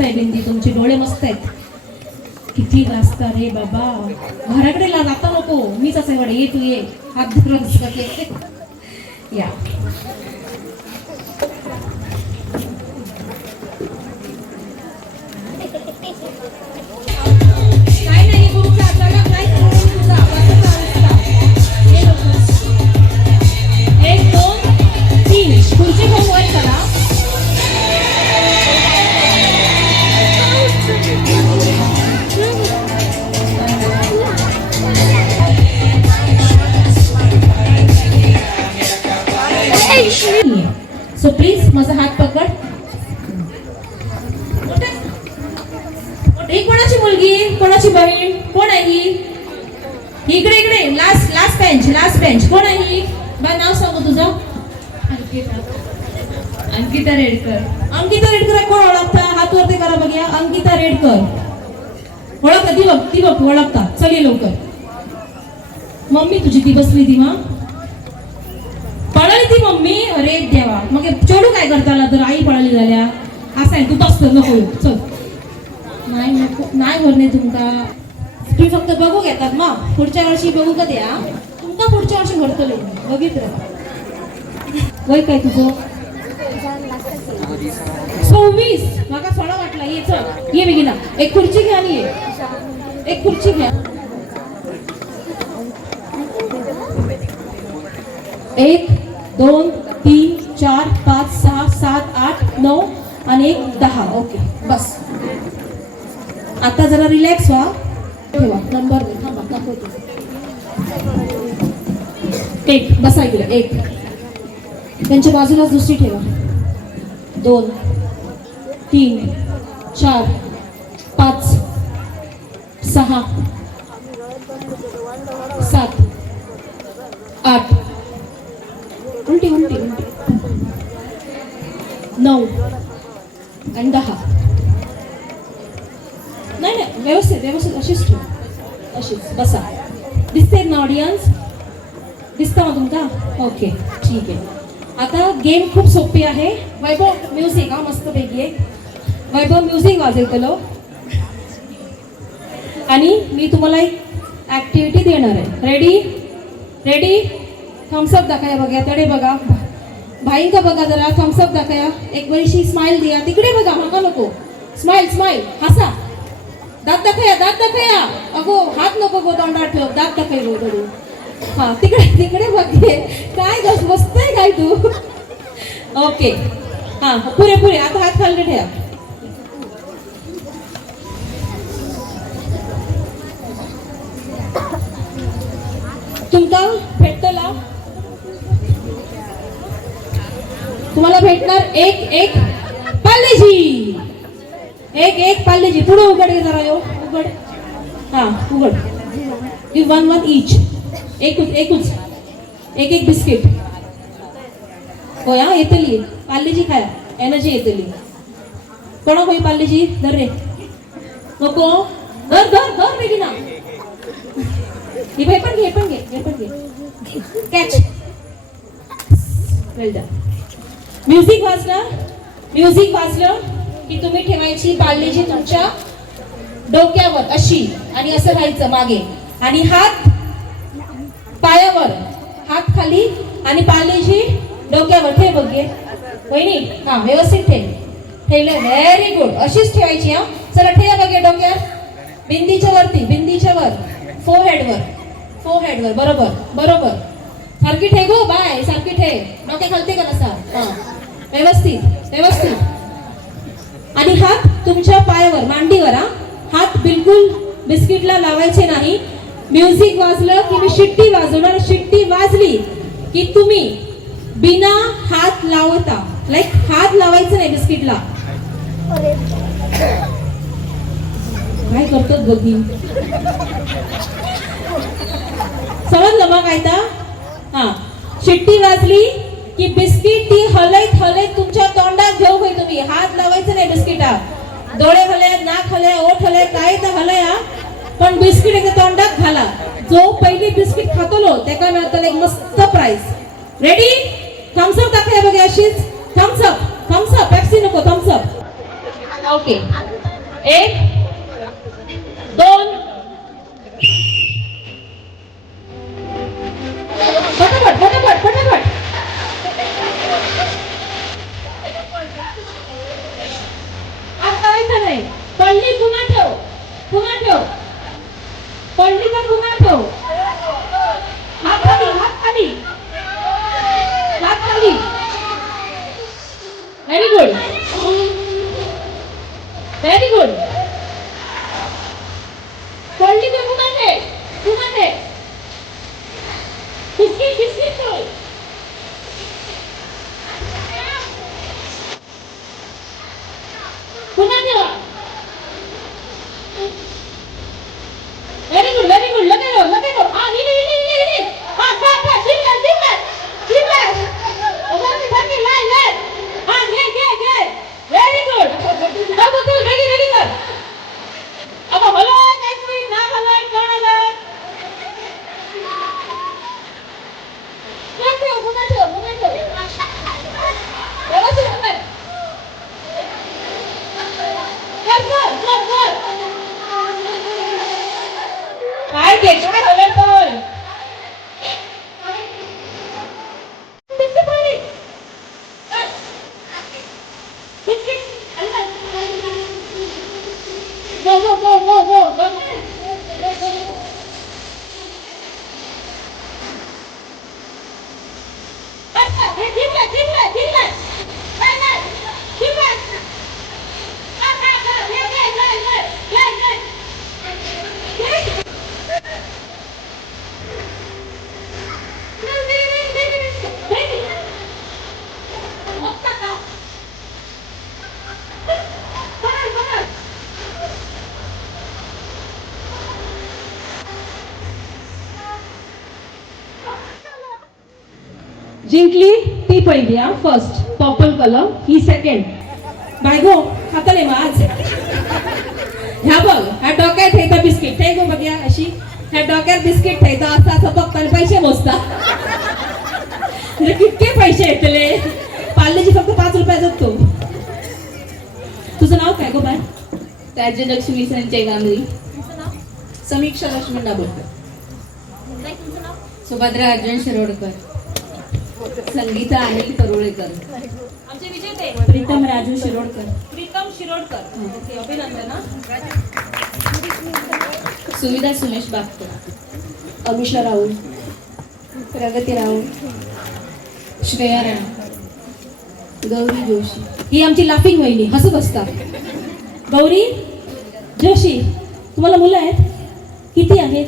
मस्त आहे बिंदी, तुमचे डोळे मस्त आहेत. किती वाजता रे बाबा, घराकडे जाता नको, मीच असे वाडे, ये तू ये, हात धरून या. काय नाही गुरुचा चला, काय करू तुझा एक दोन तीन खुर्ची घेऊन वर चला. सो प्लीज माझा हात पकड. ही कोणाची मुलगी, कोणाची बहीण, कोण आहे ही? इकडे इकडे, लास्ट बेंच कोण आहे ही? बा नाव सांगू तुझं. अंकिता रेडकर कोण ओळखता? हात वरती करा बघूया. अंकिता रेडकर ओळखता? ती बघ ओळखता. चल ये लवकर. मम्मी तुझी ती बसली ती मग पळाली ती मम्मी. अरे देवा, मग चोडू काय करताला तर आई पळाली झाल्या असं आहे. तू बस नको चल. नाही नको नाही भरणे तुमका. तुम्ही फक्त बघू घेतात मग पुढच्या वर्षी बघू का द्या तुमका. पुढच्या वर्षी भरतले बघितलं. वय काय तुझं? 26. माका 16 वाटला. ये चल ये बेगिना. एक खुर्ची घ्या आणि ये. एक खुर्ची घ्या. 1 2 3 4 5 6 7 8 9 आणि 1 10. ओके बस. आता जरा रिलॅक्स व्हा. ठेवा नंबर दे. थांबा दाखवतो. 1 बसा इकडे. 1 त्यांच्या बाजूलाच दुसरी ठेवा. 2 3 4 5 6 7 8 उलटी 9 आणि 10. नाही व्यवस्थित अशीच ठेव. अशीच बसा. दिसते ना ऑडियन्स? दिसता मग तुमका? ओके ठीक आहे. आता गेम खूप सोपी आहे. वैभव म्युझिक हा मस्त पैकी आहे. वैभव म्युझिक वाजवतलो आणि मी तुम्हाला एक ऍक्टिव्हिटी देणार आहे. रेडी थम्सअप दाखया बघा. तडे बघा. भाईंका बघा जरा. थम्सअप दाखया. एक बरीशी स्माइल द्या. तिकडे बघा. माका नको. स्माइल हसा. दात दाखया. अगो हात नको गो तोंडात ठेव. दात दाखय गो धरू. हा तिकडे बघे. काय गस बसतंय काय तू? ओके हा पुरे. आता हात खाली ठेवा. तुमका भेटतला. तुम्हाला भेटणार एक पालेजी. एक पालेजी. पुढे उघड जरा. यो उघड. हा उघड. Give 1 each. एक बिस्किट. हो या येतली पालेजी खाया. एनर्जी येतली. कोणा होई पालेजी? धर रे. नको धर बेगिना. हे पण घे. कॅच. वेल डन. म्युझिक वाजलं की तुम्ही ठेवायची पालेजी तुमच्या डोक्यावर अशी आणि असं राहायचं मागे आणि हात पायावर. हात खाली आणि पालेजी डोक्यावर. ठेव बघे वहिनी. हा व्यवस्थित ठेवलं. Very good. अशीच ठेवायची. हा चला ठेवा बघे डोक्यात. बिंदीच्या वर. फोरहेड वर. बरोबर. सारखी ठे गो. बाय सारखी ठे. डोक्या खालते का नसा. हा व्यवस्थित. आणि हात तुमच्या पायावर मांडीवर. हात बिलकुल बिस्किटला लावायचे नाही. म्युझिक वाजलं की मी शिट्टी वाजवणार. शिट्टी वाजली की तुम्ही बिना हात लावता हात लावायचं नाही बिस्किटला. काय करतो बघी. समजलं मग काय तर? हा शिट्टी वाजली की बिस्किट ती हलत तुमच्या तोंडात घेऊ होई. तुम्ही हात लावायचं नाही बिस्किटात. डोळे हलय, नाक हलय, ओठ हलय, काय तर हलय. पण बिस्किट एका तोंडात घाला. जो पहिली बिस्किट खातलो त्याका मिळतं एक मस्त प्राइज. रेडी? थम्सअप दाखवूया बघा. अशीच थम्सअप. पेप्सी नको. थम्सअप. ओके एक, दोन, फटाफट फटाफट फटाफट. आता ऐका नाही. पडली पुन्हा ठेव, पुन्हा ठेव. पडली तर पुन्हा ठेव. हात खाली, हात खाली, हात खाली. Very good, very good. पडली तर पुन्हा ठेव, पुन्हा ठेव. किसकी किसकी ठेव. पुन्हा ठेवा. Very good, very good. लगे लो, लगे लो. हा, हिली हिली हिली हिली. हा, खा खा. जिंकला जिंकला जिंकला. धरली धरली. लाय लाय. हा, घे घे घे. Very good. अब तू रेडी रेडी कर. अब हलो काहीतरी ना हलय कोणाला. पुन्हा ठेव, पुन्हा ठेव, पुन्हा ठेव. व्यवस्थित कर. कर कर कर कर. काय ते काय हलत तर. किती पाणी. किती. गो गो गो गो गो गो. जिंकला जिंकला जिंकला. काय नाही. जिंकला. खा खा खा. ले ले ले ले ले ले. जिंकली ती पहिली. हा फर्स्ट पर्पल कलर, ही सेकंड. बायगो हाताने माझ. ह्या बघ, ह्या डोक्यात ठेवता बिस्किट. ठेव गो बघ्या अशी. ह्या डोक्यात बिस्किट ठेवता. असं असं बघता पैसे मोजता. म्हणजे कितके पैसे येतले. पाल्याची फक्त 5 रुपया जगतो. तुझं नाव काय गो बाय. राज्यलक्ष्मी संजय गांधी. समीक्षा लक्ष्मण दाभोळकर. सुभद्रा अर्जुन शिरोडकर. संगीता अनिल करुळेकर. आमचे विजेते प्रीतम राजू शिरोडकर. प्रीतम शिरोडकर. ओके, अभिनंदन. सुविधा सुमेश बागतो. अमिषा राहुल. प्रगती राहुल. श्रेया राणा. गौरी जोशी. ही आमची लाफिंग वहिनी, हसत असतात. गौरी जोशी, तुम्हाला मुलं आहेत. किती आहेत.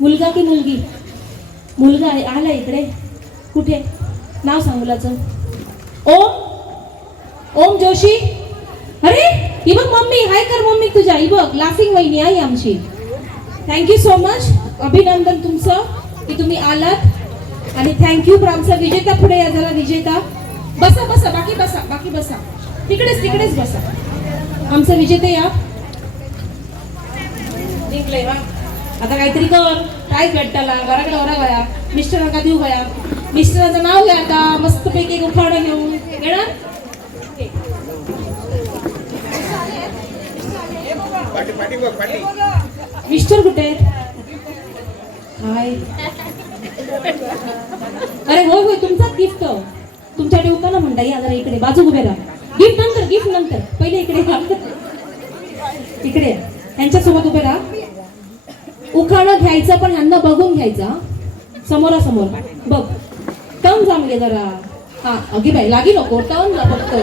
मुलगा की मुलगी. मुलगा आहे. आला इकडे. कुठे. नाव सांग मुलाचं. ओम. ओम जोशी. अरे ही बघ मम्मी. हाय कर मम्मी तुझ्या. ही बघ लाफिंग वहिनी आहे आमची. Thank you so much. अभिनंदन तुमचं की तुम्ही आलात. आणि थँक्यू फॉर आमचा विजेता. पुढे या जरा विजेता. बसा बसा. बाकी बसा, बाकी बसा. तिकडेच तिकडेच बसा. आमचं विजेते या. जिंकले वा. आता काहीतरी कर. काय भेटताला घराकडे ओरा गया. मिस्टरांना देऊ गया. मिस्टरांचं नाव घ्या आता. मस्तपैकी उखाणं घेऊन घेणार. मिस्टर कुठे. हाय. अरे होय होय, तुमचा गिफ्ट. तुमच्या ठेवताना म्हणता या जरा इकडे. बाजू उभे राहा. गिफ्ट नंतर, गिफ्ट नंतर. पहिले इकडे इकडे त्यांच्यासोबत उभे राहा. उखाणं घ्यायचं पण ह्यांना बघून घ्यायचं. समोरासमोर बघ. टर्न जमले जरा. हा अगे बाई लागी नको. टर्न जा फक्त.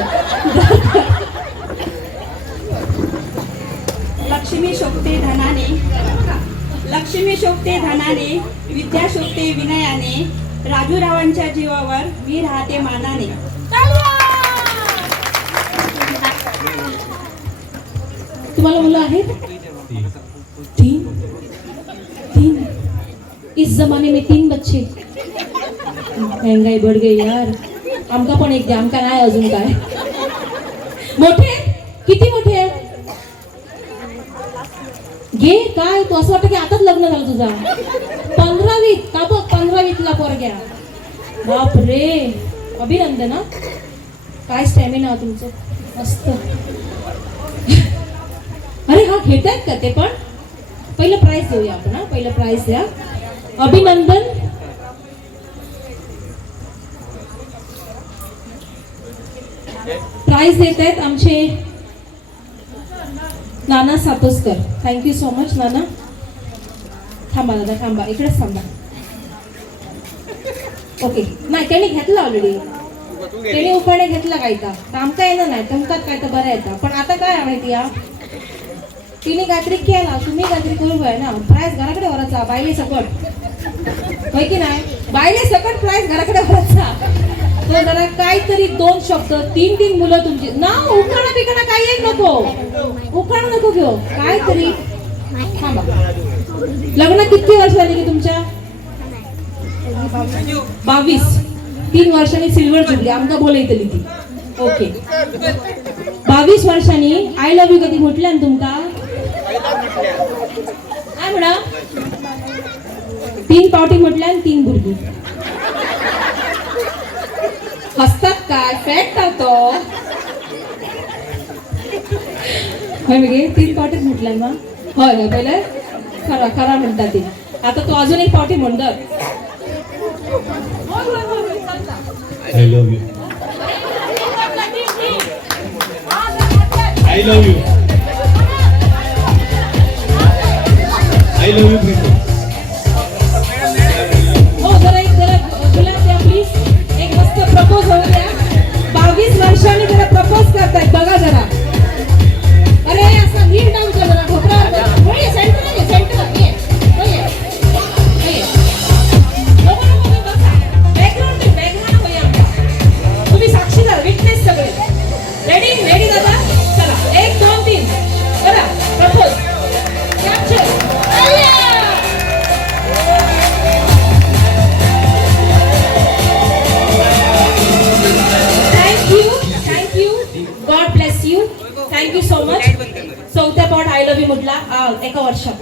लक्ष्मी शोभते धनाने. लक्ष्मी शोभते धनाने. विद्या शोभते विनयाने. राजूरावांच्या जीवावर मी राहते मानाने. तुम्हाला मुलं आहेत. 3. 3. इस जमाने में 3 बच्चे. महंगाई बढ़ गई यार. आमका पण एक द्या. आमका नाही अजून काय. मोठे किती मोठे आहेत. घे काय तू. असं वाटतं की आताच लग्न झालं तुझा. 15वीत का बघ. 15वीतला पोरग्या. बाप रे. अभिनंदन. काय स्टॅमिना तुमचं. मस्त. हा घेतायत का ते पण? पहिलं प्राइज देऊया आपण. हा पहिलं प्राइज द्या. अभिनंदन. प्राइज देत आहेत आमचे नाना सातोसकर. थँक्यू सो मच नाना. थांबा दादा, थांबा, इकडेच थांबा. ओके, नाही त्यांनी घेतला ऑलरेडी. त्यांनी उपाणे घेतला काय तर काम काय येणार नाही, तुमकात काय तर बरं येतं. पण आता काय माहिती या तिने काहीतरी केला, तुम्ही काहीतरी करू आहे ना. प्राइस घराकडे वराचा बायले सकट, होय की नाही? बायले सकट प्राइस घराकडे वराचा. तो जरा काहीतरी 2 शब्द, 3 मुलं तुमची ना. उखाणा बिखाणा काही एक नको, उखाणा नको घेऊ, काहीतरी. थांबा, लग्न किती वर्ष झाली की तुमच्या? 22. 3 वर्षांनी सिल्वर जुबली आमका बोलायतली ती. ओके, 22 वर्षांनी आय लव्ह यू कधी म्हटल्या ना तुमका? काय म्हणा? 3 पावटी म्हटल्या आणि 3 बुरगी. हसतात काय? फॅट टाकतो होय म्हणजे 3 पावटीच म्हटल्या ना. होय होय, पहिले खरा खरा म्हणतात ते. आता तो अजून एक पावटी म्हणतात. I love you. I love you. I love you, Pritam. हो, जरा गुलाब द्या प्लीज. एक मस्त प्रपोज होऊ द्या. 22 वर्षांनी जरा प्रपोज करतायत बघा जरा. अरे असं नीट डाऊन कर जरा, ढोकळावर बघ. होय, सेंटर ये, सेंटर ये. होय ये. नको नको तुम्ही बसा. बॅकग्राऊंड होय आमचा. तुम्ही साक्षीदार, विटनेस सगळे. रेडी दादा? चला 1 2 3 करा propose. Capture. Thank you. God bless you. Thank you so much. 4थ्या पाऊट आय लव्ह यू म्हटला एका वर्षात.